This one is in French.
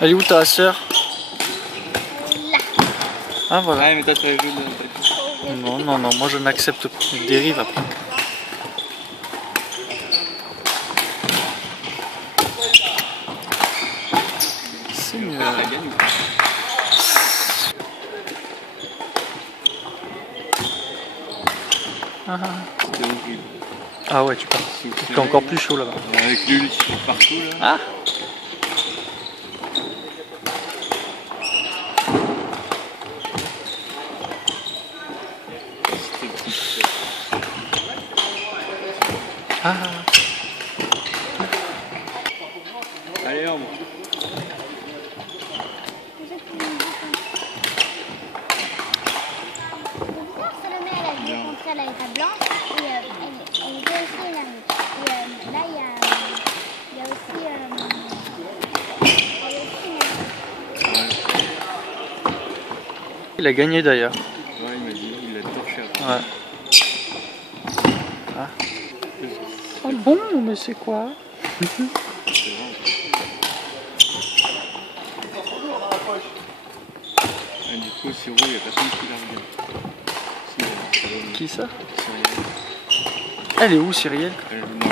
Elle est où ta sœur? Là. Ah voilà. Ouais, mais toi tu as joué de... Non, non, non, moi je n'accepte pas. Je dérive après. C'est mieux. La gagne ou pas? C'était horrible. Ah ouais, tu pars. C'est encore plus chaud là-bas. Avec l'huile qui fait partout là. Ah! Ah! Allez, Ambre. Elle est blanche et elle était aussi énervée. Et là, il y a aussi... Il a gagné d'ailleurs. Ouais, il m'a dit, il l'a torché après. Ouais. Ah. Ah bon, mais c'est quoi? Ah, du coup, Siro, il n'y a personne qui la regarde. Si, Qui ça? Cyrielle. Elle est où, Cyrielle? Elle joue